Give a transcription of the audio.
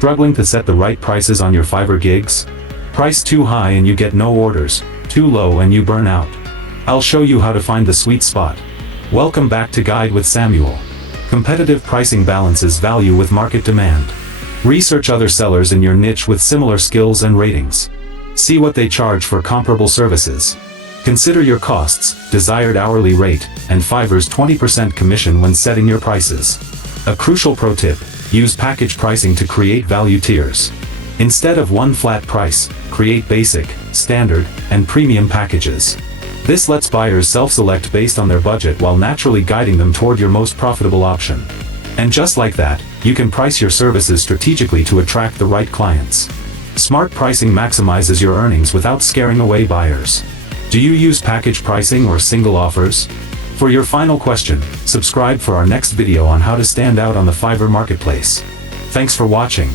Struggling to set the right prices on your Fiverr gigs? Price too high and you get no orders, too low and you burn out. I'll show you how to find the sweet spot. Welcome back to Guide with Samuel. Competitive pricing balances value with market demand. Research other sellers in your niche with similar skills and ratings. See what they charge for comparable services. Consider your costs, desired hourly rate, and Fiverr's 20% commission when setting your prices. A crucial pro tip: use package pricing to create value tiers. Instead of one flat price, create basic, standard, and premium packages. This lets buyers self-select based on their budget while naturally guiding them toward your most profitable option. And just like that, you can price your services strategically to attract the right clients. Smart pricing maximizes your earnings without scaring away buyers. Do you use package pricing or single offers? For your final question, subscribe for our next video on how to stand out on the Fiverr marketplace. Thanks for watching.